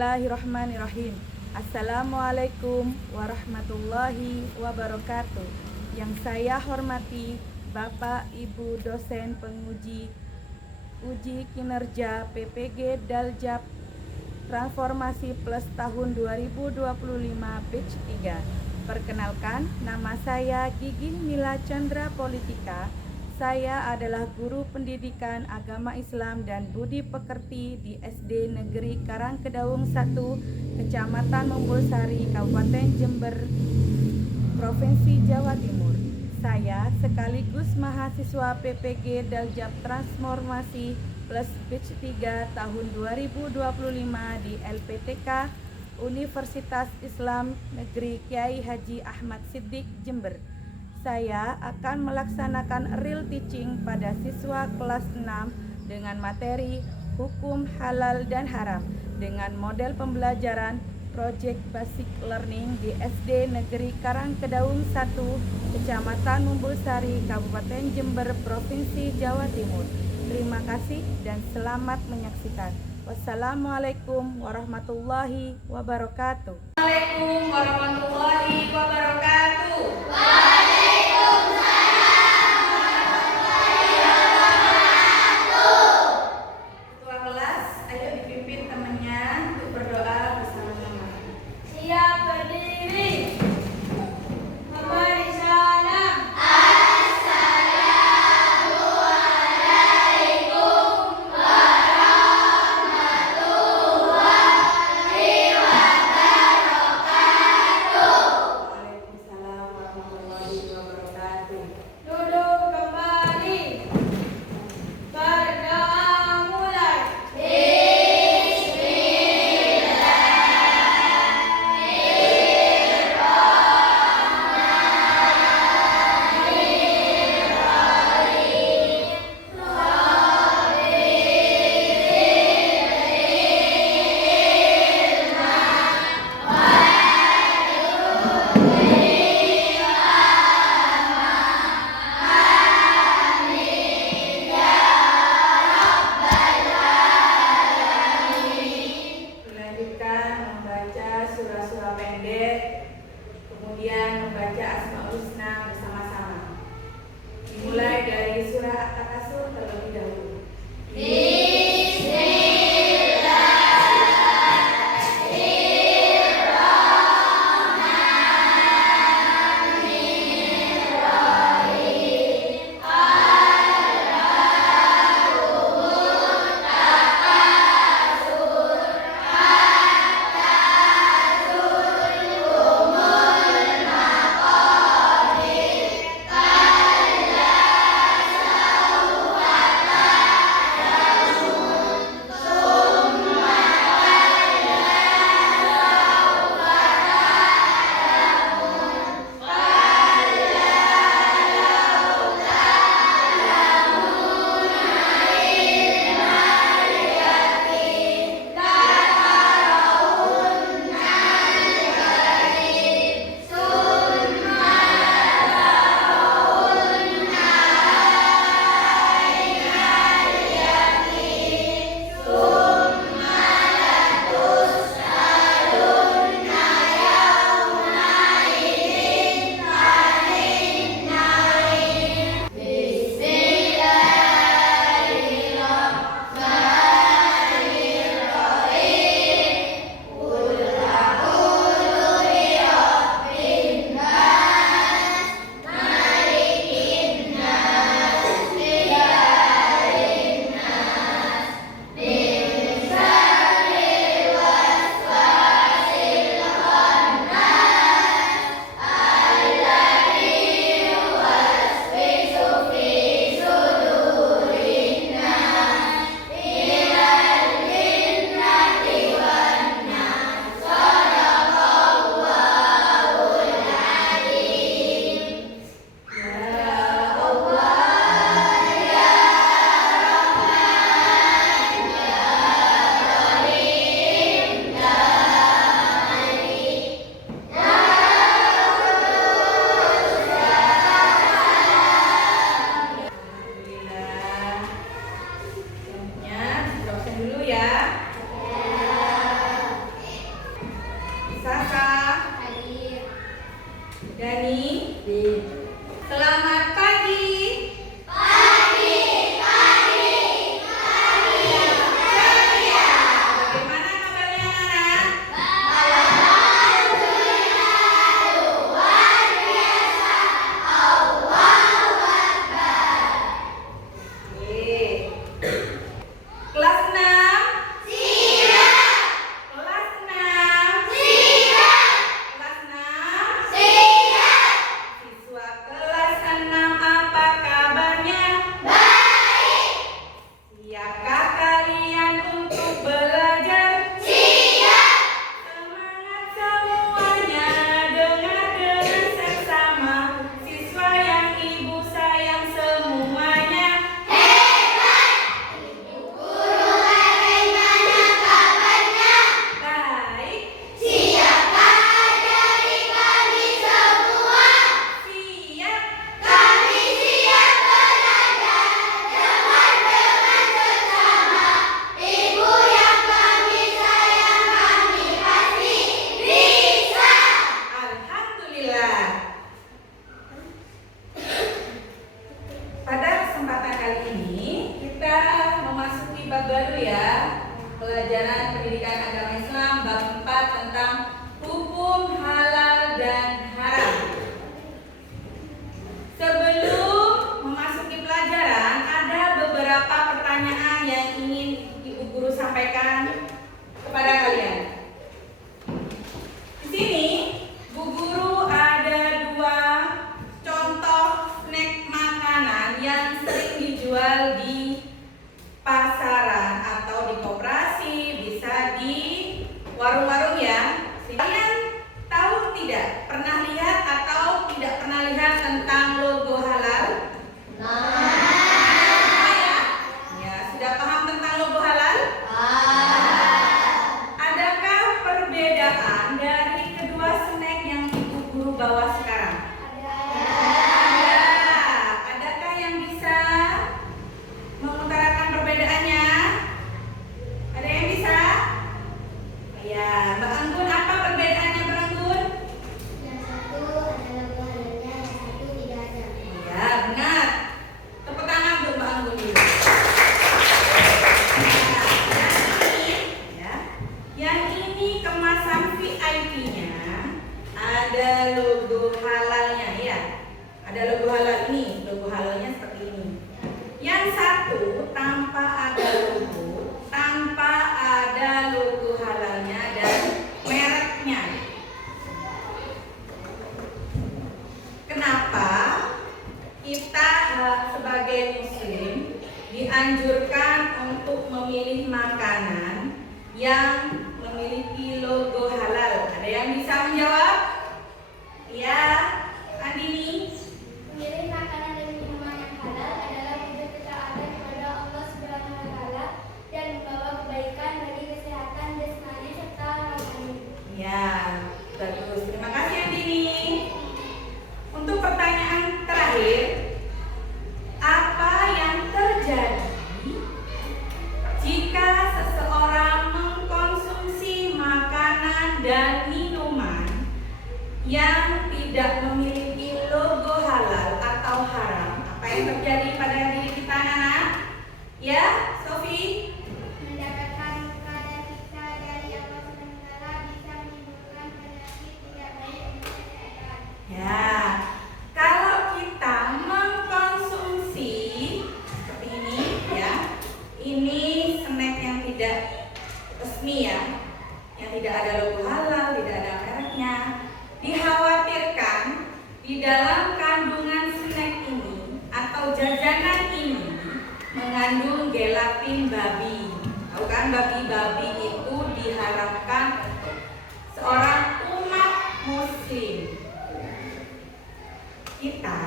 Bismillahirrahmanirrahim. Assalamualaikum warahmatullahi wabarakatuh. Yang saya hormati Bapak Ibu dosen penguji uji kinerja PPG Daljab Transformasi Plus tahun 2025 batch 3. Perkenalkan, nama saya Gigih Mila Chandra Politika. Saya adalah guru pendidikan agama Islam dan budi pekerti di SD Negeri Karangkedaung 1, Kecamatan Mumbulsari, Kabupaten Jember, Provinsi Jawa Timur. Saya sekaligus mahasiswa PPG Daljab Transformasi Plus batch 3 tahun 2025 di LPTK Universitas Islam Negeri Kiai Haji Ahmad Siddiq Jember. Saya akan melaksanakan real teaching pada siswa kelas 6 dengan materi hukum halal dan haram dengan model pembelajaran Project Basic Learning di SD Negeri Karangkedaung 1, Kecamatan Mumbulsari, Kabupaten Jember, Provinsi Jawa Timur. Terima kasih dan selamat menyaksikan. Wassalamualaikum warahmatullahi wabarakatuh. Assalamualaikum warahmatullahi wabarakatuh. Ketua kelas, ayo dipimpin temannya untuk berdoa bersama-sama. Siap berdiri. Memberi salam. kali ini kita memasuki bab baru ya, pelajaran pendidikan agama Islam bab 4 tentang hukum halal dan haram. Sebelum memasuki pelajaran, ada beberapa pertanyaan yang ingin Ibu Guru sampaikan kepada kalian. Di sini Bu Guru ada 2 contoh snack makanan yang sering dijual di pasaran atau di koperasi, bisa di warung-warung ya. Kalian tahu tidak? Pernah lihat atau tidak pernah lihat tentang logo halal? Ya, sudah paham tentang logo halal? Adakah perbedaan dari kedua snack yang Ibu Guru bawa sekarang? Ada. Adakah yang bisa mengutarakan perbedaannya? Ada yang bisa? Ya, Mbak Anggun, apa perbedaannya Mbak Anggun? Yang satu ada logo halalnya, yang satu tidak ada. Ya, benar. Tepuk tangan untuk Mbak Anggun dulu. Yang ini kemasan VIP-nya ada logo halalnya ya. Ada logo halal ini, logo halalnya seperti ini. Yang satu tanpa ada logo, tanpa ada logo halalnya dan mereknya. Kenapa kita sebagai muslim dianjurkan untuk memilih makanan yang memiliki logo halal? Ada yang bisa menjawab? Ya, Andini. Memilih makanan dan minuman yang halal adalah wujud ketaatan kepada Allah Subhanahu wa Ta'ala dan membawa kebaikan bagi kesehatan jasmani serta rohani. Ya, bagus. Terima kasih Andini. Untuk pertanyaan terakhir, apa yang terjadi jika seseorang mengkonsumsi makanan dan minuman yang tidak memiliki logo halal atau haram? Apa yang terjadi pada diri kita, anak-anak? Ya, Sofi? Mendapatkan kadar siksa dari Allah Subhanahu wa Ta'ala bisa menimbulkan penyakit tidak baik untuk kesehatan. Ya, kalau kita mengkonsumsi seperti ini ya, ini snack yang tidak resmi ya, yang tidak ada logo halal, tidak ada mereknya, dikhawatirkan di dalam kandungan snack ini atau jajanan ini mengandung gelatin babi. Tahu kan, babi itu diharapkan seorang umat muslim. Kita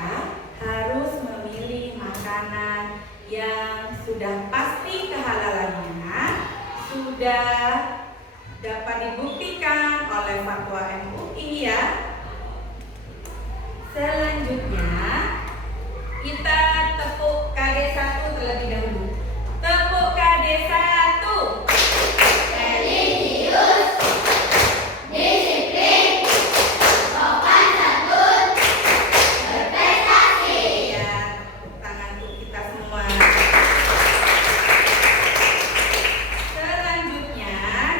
harus memilih makanan yang sudah pasti kehalalannya, sudah dapat dibuktikan oleh fatwa MUI ya. Selanjutnya kita tepuk KD 1 terlebih dahulu. Tepuk KD 1. Religius, disiplin, sopan santun, berprestasi. Ya, tepuk tangan untuk kita semua. Selanjutnya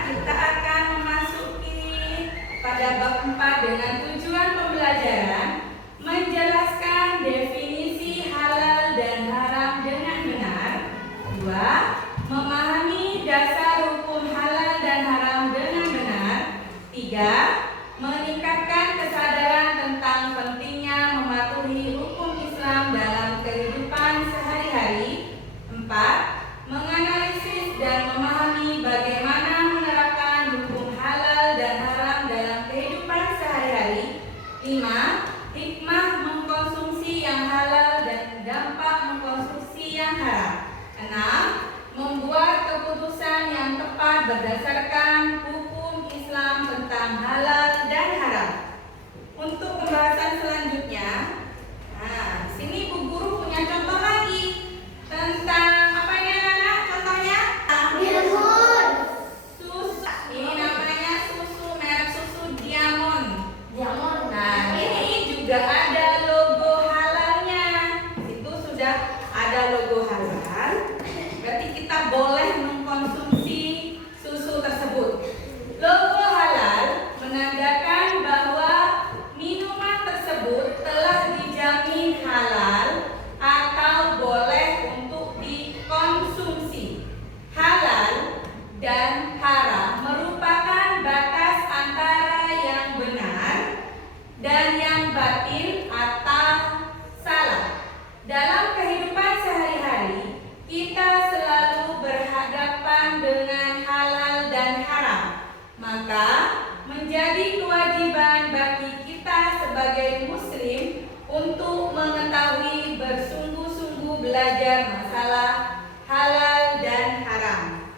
kita akan memasuki pada bab 4 dengan tujuan pembelajaran menjelaskan definisi halal dan haram dengan benar. 2. Memahami dasar hukum halal dan haram dengan benar. 3. Meningkatkan kesadaran tentang pentingnya mematuhi hukum Islam dalam kehidupan sehari-hari. 4. Menganalisis dan memahami bagaimana menerapkan hukum halal dan haram dalam kehidupan sehari-hari. 5. Hikmah mengkonsumsi yang halal dan dampak mengkonsumsi yang haram. 6. Membuat keputusan yang tepat berdasarkan hukum Islam tentang halal dan haram. Untuk pembahasan selanjutnya, nah, di sini Bu Guru punya contoh lagi tentang apa ini anak-anak? Contohnya? Susu. Ini namanya susu merek susu Diamond. Nah, ini juga ada logo halalnya. Itu sudah ada logo halal. kita boleh mengkonsumsi susu tersebut. Logo halal menandakan bahwa minuman tersebut telah dijamin halal atau boleh untuk dikonsumsi. Halal dan haram merupakan batas antara yang benar dan yang batil atau salah. Dalam kehidupan sehari-hari, kita selalu berhadapan dengan halal dan haram. Maka, menjadi kewajiban bagi kita sebagai muslim untuk mengetahui bersungguh-sungguh belajar masalah halal dan haram.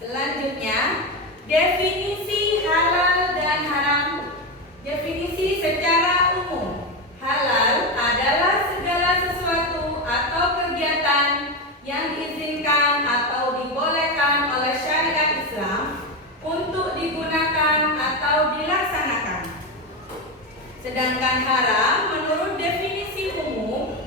Selanjutnya, definisi halal dan haram. Definisi secara umum. Halal adalah segala sesuatu atau kegiatan yang diizinkan atau dibolehkan oleh syariat Islam untuk digunakan atau dilaksanakan. Sedangkan haram menurut definisi umum,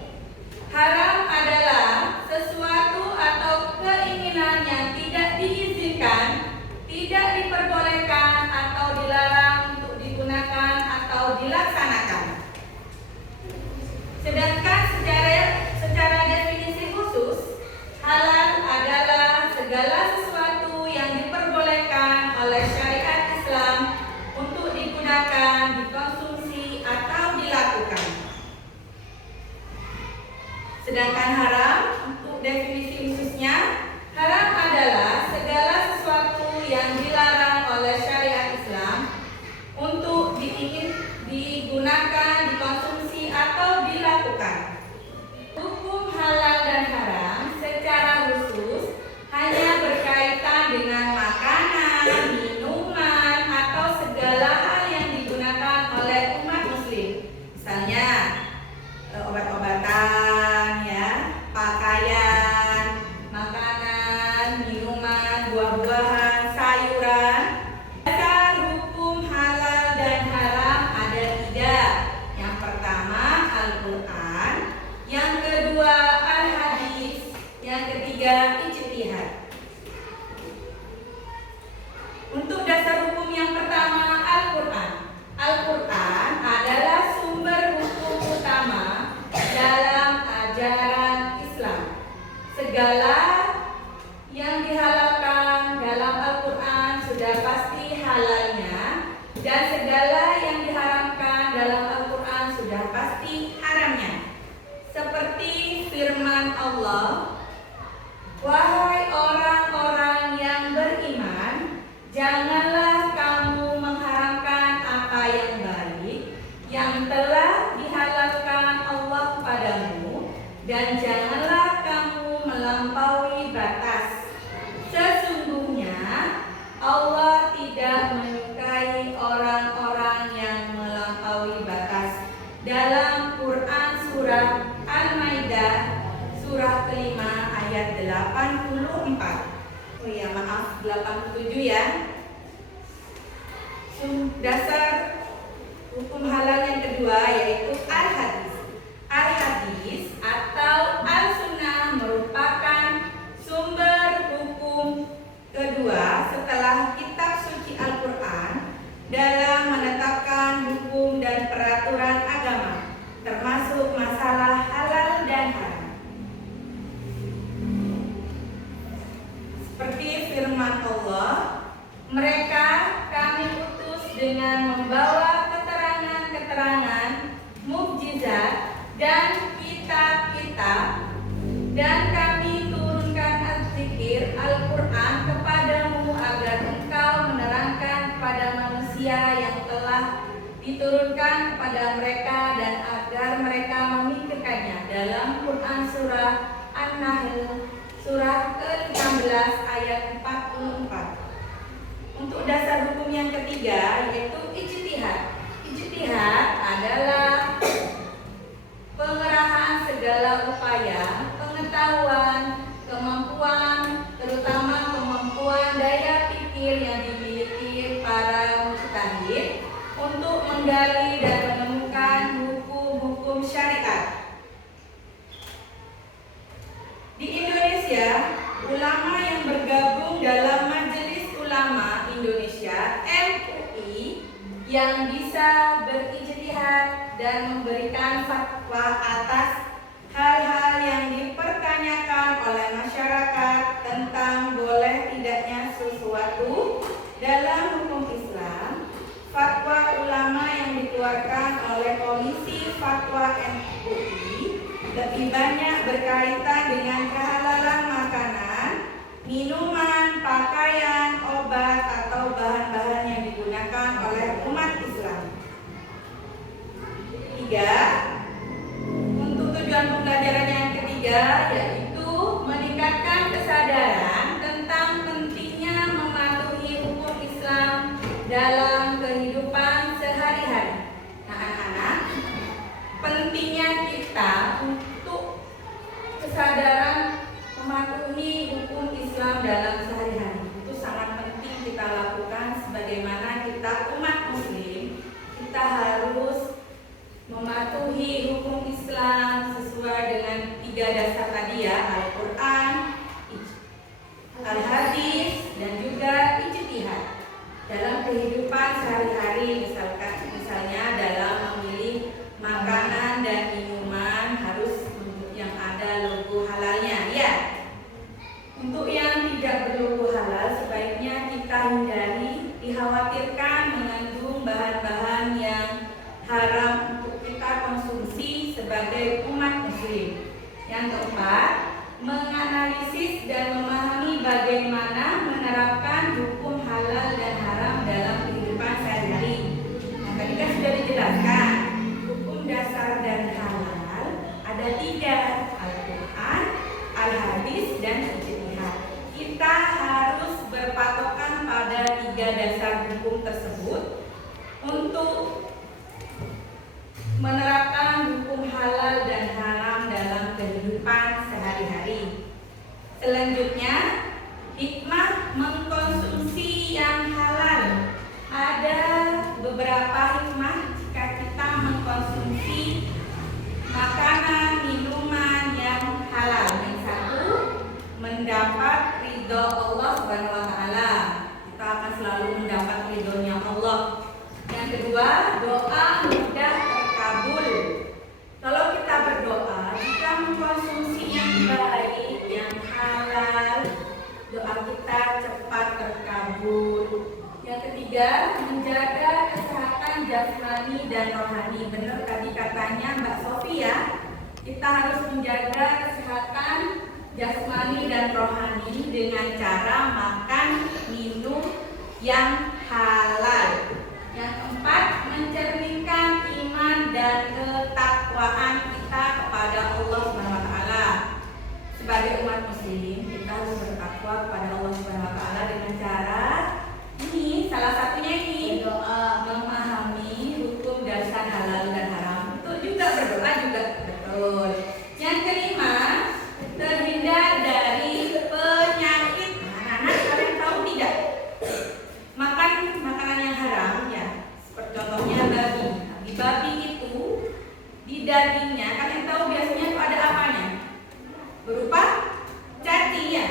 haram adalah sesuatu atau keinginan yang tidak diizinkan, tidak diperbolehkan atau dilarang untuk digunakan atau dilaksanakan. Sedangkan secara definisi khusus, halal adalah segala sesuatu yang diperbolehkan oleh syariat Islam untuk digunakan, dikonsumsi atau dilakukan. Sedangkan haram untuk definisi khususnya, haram adalah segala sesuatu yang dilarang oleh syariat Islam untuk digunakan, dikonsumsi atau dilakukan. Hukum halal dan haram secara khusus hanya berkaitan dengan makanan, minuman, atau segala hal yang digunakan oleh umat muslim. Misalnya obat-obatan, ya, pakaian, makanan, minuman, buah-buahan, sayuran. Dasar hukum halal dan haram ada 3. Yang pertama Al-Quran, yang kedua Al-Hadis, yang ketiga ijtihad. Untuk dasar hukum yang pertama Al-Quran. Al-Quran adalah sumber hukum utama dalam ajaran Islam. Segala yang dihalalkan dalam Al-Quran sudah pasti halalnya, dan segala yang diharamkan dalam Al-Quran sudah pasti haramnya. Seperti firman Allah, "Wahai orang-orang yang beriman, janganlah kamu mengharamkan apa yang baik yang telah dihalalkan Allah padamu, dan janganlah kamu melampaui batas. Sesungguhnya Allah tidak menyukai orang-orang yang melampaui batas." Dalam Quran surah Al-Maidah surah kelima ayat 84. Oh ya, maaf, 87 ya. Dasar hukum halal yang kedua yaitu Al-Hadis. Al-Hadis atau Al-Sunnah merupakan sumber hukum kedua setelah kitab suci Al-Quran dalam menetapkan hukum dan peraturan agama, termasuk masalah halal dan haram. Seperti firman Allah, "Mereka kami utus dengan membawa keterangan-keterangan, mukjizat dan kitab-kitab, dan kami turunkan az-zikir Al-Quran kepadamu agar engkau menerangkan kepada manusia yang telah diturunkan kepada mereka dan agar mereka memikirkannya." Dalam Quran surah An-Nahl surah ke-15 ayat 44. Untuk dasar hukum yang ketiga yaitu ijtihad. Ijtihad adalah pengerahan segala upaya, pengetahuan, kemampuan, terutama kemampuan daya pikir yang dimiliki para mujtahid untuk menggali dan menemukan hukum-hukum syariat. Di Indonesia, ulama yang bergabung dalam Majelis Ulama Indonesia (MUI) yang bisa berijtihad dan memberikan fatwa atas hal-hal yang dipertanyakan oleh masyarakat tentang boleh tidaknya sesuatu dalam hukum Islam. Fatwa ulama yang dikeluarkan oleh Komisi Fatwa MUI lebih banyak berkaitan dengan kehalalan makanan, minuman, pakaian, obat, atau bahan-bahan yang digunakan oleh umat Islam. 3. Untuk tujuan pembelajaran yang ketiga yaitu meningkatkan kesadaran tentang pentingnya mematuhi hukum Islam dalam kehidupan sehari-hari. Nah, anak-anak, pentingnya kita untuk kesadaran mematuhi hukum Islam dalam sehari-hari itu sangat penting kita lakukan. Sebagaimana kita umat Muslim, kita harus mematuhi hukum Islam sesuai dengan 3 dasar tadi ya, Al-Quran, Al-Hadis, dan juga ijtihad dalam kehidupan sehari-hari. Misalnya dalam memilih makanan dan minuman harus yang ada logo halalnya ya. Untuk yang tidak berlogo halal sebaiknya kita hindari, dikhawatirkan mengandung bahan-bahan yang haram untuk kita konsumsi sebagai umat Muslim. Yang keempat, menganalisis dan memahami bagaimana menerapkan hukum halal dan haram dalam kehidupan sehari-hari. Nah, tadi kan sudah dijelaskan hukum dasar dan halal ada 3, Al-Quran, Al-Hadis, dan ijtihad. Kita harus berpatokan pada 3 dasar hukum tersebut untuk menerapkan hukum halal dan haram dalam kehidupan sehari-hari. Selanjutnya, hikmah mengkonsumsi yang halal. Ada beberapa hikmah jika kita mengkonsumsi makanan, minuman yang halal. Yang satu, mendapat ridho Allah Subhanahu wa taala. Kita akan selalu mendapat ridhonya Allah. Yang kedua, doa mudah terkabul. Kalau kita berdoa, kita mengkonsumsi yang baik, yang halal, doa kita cepat terkabul. Yang ketiga, menjaga kesehatan jasmani dan rohani. Benar tadi katanya Mbak Sofia, kita harus menjaga kesehatan jasmani dan rohani dengan cara makan, minum yang halal. Yang keempat, mencerminkan iman dan ketakwaan kita kepada Allah Subhanahu wa taala. Sebagai umat muslim, kita harus bertakwa kepada Allah Subhanahu wa taala dengan cara ini, salah satunya ini, berdoa, memahami hukum dasar halal dan haram. Itu juga berdoa juga betul. Yang kelima, terhindar dari penyakit. Anak-anak, kalian tahu tidak? Makan makanan yang haram ya, seperti contohnya babi. Di babi itu, di dagingnya, kalian tahu biasanya itu ada apanya? Berupa cacing ya.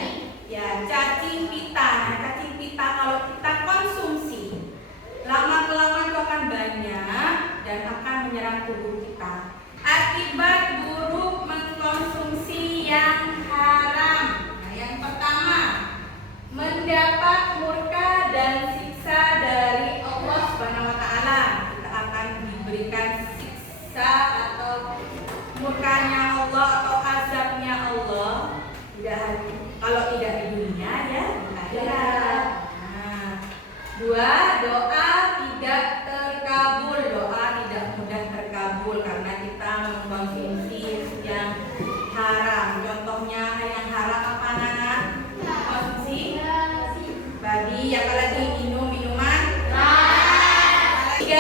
Ya, cacing pita. Nah, cacing pita kalau kita konsumsi, lama-kelamaan itu akan banyak dan akan menyerang tubuh kita. Akibat buruk mengkonsumsi yang haram. Nah, yang pertama, mendapat murka dan siksa dari Allah Subhanahu wa taala. Kita akan diberikan siksa atau murkanya Allah atau azabnya Allah. Kalau tidak di dunia ya di akhirat. Nah, 2, doa tidak terkabul. Doa tidak mudah terkabul karena kita mengkonsumsi yang haram. Contohnya yang haram apa anak? Konsumsi babi, apalagi minum minuman. 3,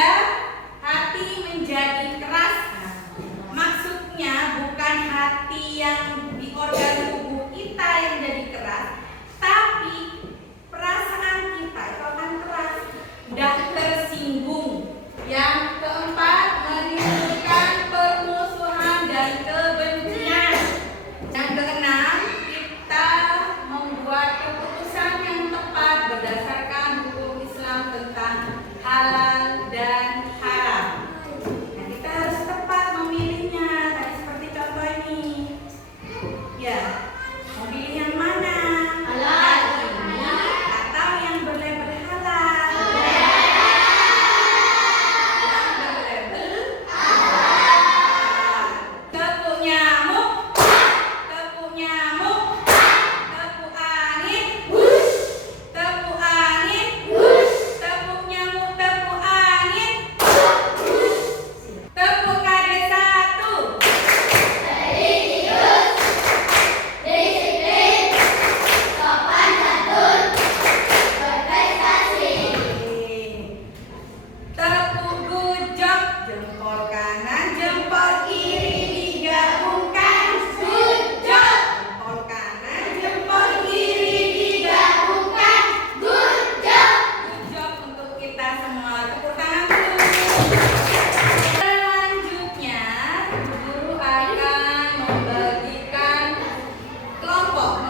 hati menjadi keras. Nah, maksudnya bukan hati yang di organ tubuh kita yang jadi keras, Mau pilih yang mana? Ini atau yang berlabel halal? Yang berlabel halal. Tepuk nyamuk, tepuk nyamuk, tepuk angin, tepuk angin, tepuk nyamuk, tepuk angin, tepuk kade satu. Tepuk good job, jempol kanan, jempol kiri digabungkan. Good job. Jempol kanan, jempol kiri digabungkan. Good job. Good job untuk kita semua. Tepuk tangan dulu. Selanjutnya, guru akan membagi kelompok.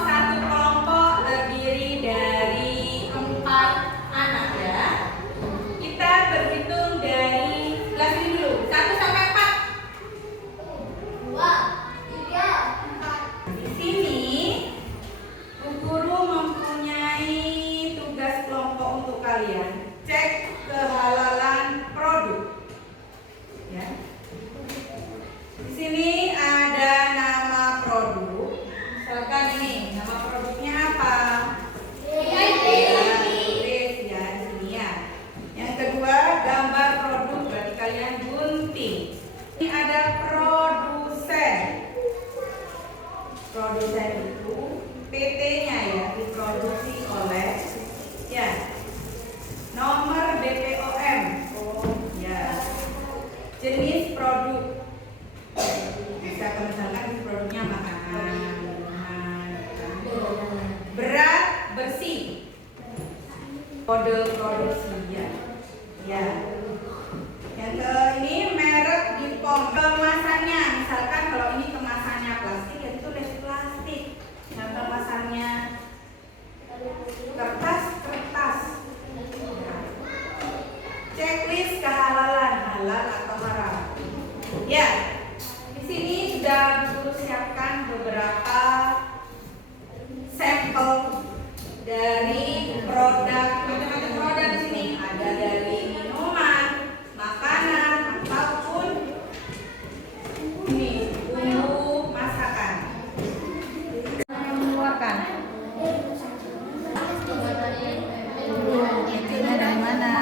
Satu kelompok terdiri dari 4 anak ya. Kita berhitung dari kelas ini dulu. 1 sampai 4. Di sini Bu Guru mempunyai tugas kelompok untuk kalian. Cek kehalalan produk. Ya. Di sini ada nama produk. Misalkan ini, nama produknya apa? Tulis ya di sini ya. Yang kedua, gambar produk, berarti kalian gunting. Ini ada produsen. Produsen itu PT-nya ya, diproduksi oleh ya. Nomor BPOM. Ya. Jenis produk. Bisa misalkan produknya makanan, minuman, berat, bersih. Kode produksi ya. Ya. Yang ke ini merek Dipom. Kemasannya, misalkan kalau ini kemasannya plastik, ya tulis plastik. Yang kemasannya kertas. Checklist kehalalan, halal atau haram. Ya. Di sini sudah Guru siapkan beberapa sampel dari produk, macam-macam produk di sini. Ada dari minuman, makanan, ataupun ini bumbu masakan. Mengeluarkan. Itunya dari mana?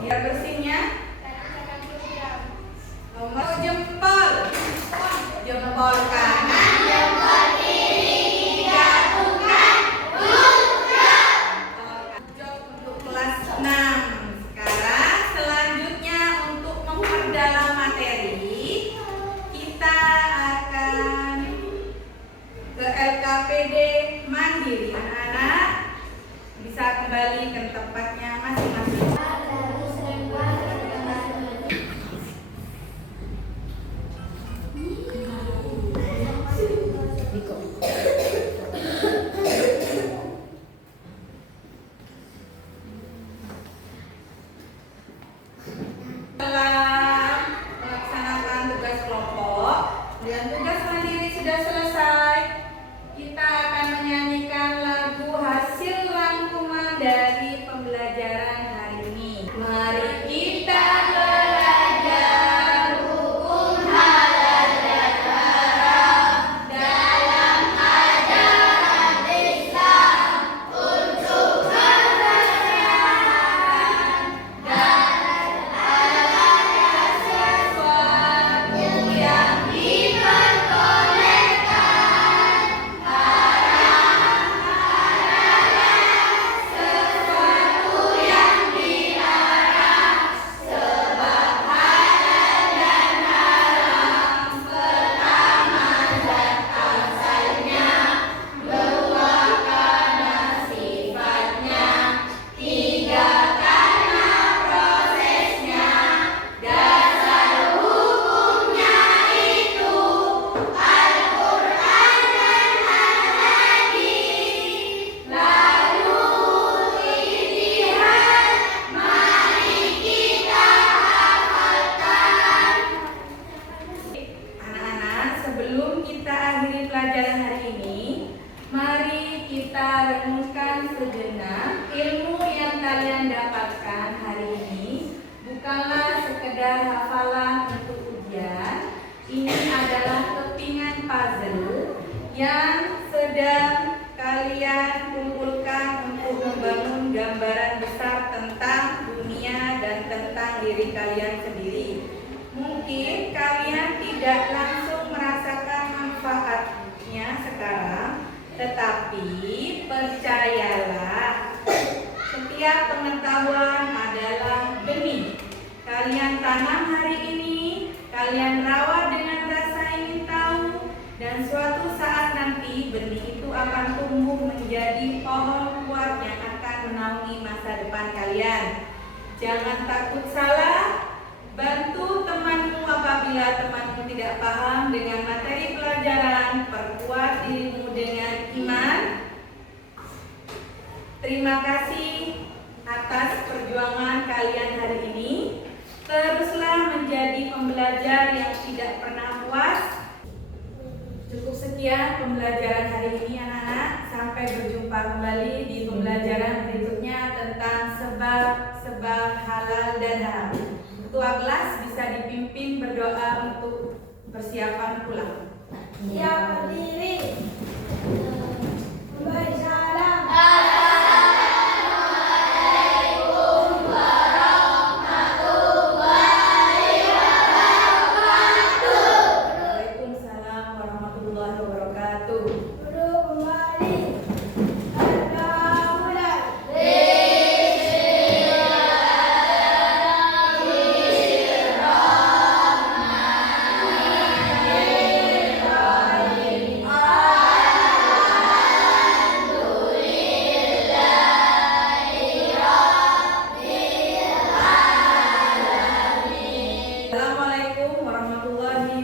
Biar bersihnya. Nomor jempol. Jempol kanan, jempol kiri digabungkan. Good job untuk kelas 6. Sekarang selanjutnya untuk memperdalam materi, kita akan ke LKPD Mandiri. Anak-anak bisa kembali ke tempatnya masing-masing. diri kalian sendiri. Mungkin kalian tidak langsung merasakan manfaatnya sekarang, tetapi percayalah, setiap pengetahuan adalah benih. Kalian tanam hari ini, kalian rawat dengan rasa ingin tahu, dan suatu saat nanti benih itu akan tumbuh menjadi pohon kuat yang akan menaungi masa depan kalian. Jangan takut salah, bantu temanmu apabila temanmu tidak paham dengan materi pelajaran, perkuat dirimu dengan iman. Terima kasih atas perjuangan kalian hari ini. Teruslah menjadi pembelajar yang tidak pernah puas. Cukup sekian pembelajaran hari ini anak-anak. Sampai berjumpa kembali di pembelajaran berikutnya tentang sebab-sebab halal dan haram. Ketua kelas bisa dipimpin berdoa untuk persiapan pulang. Siap berdiri. Memberi salam. Waalaikumsalam warahmatullahi wabarakatuh. Guru kembali. Kita mulai. Assalamualaikum warahmatullahi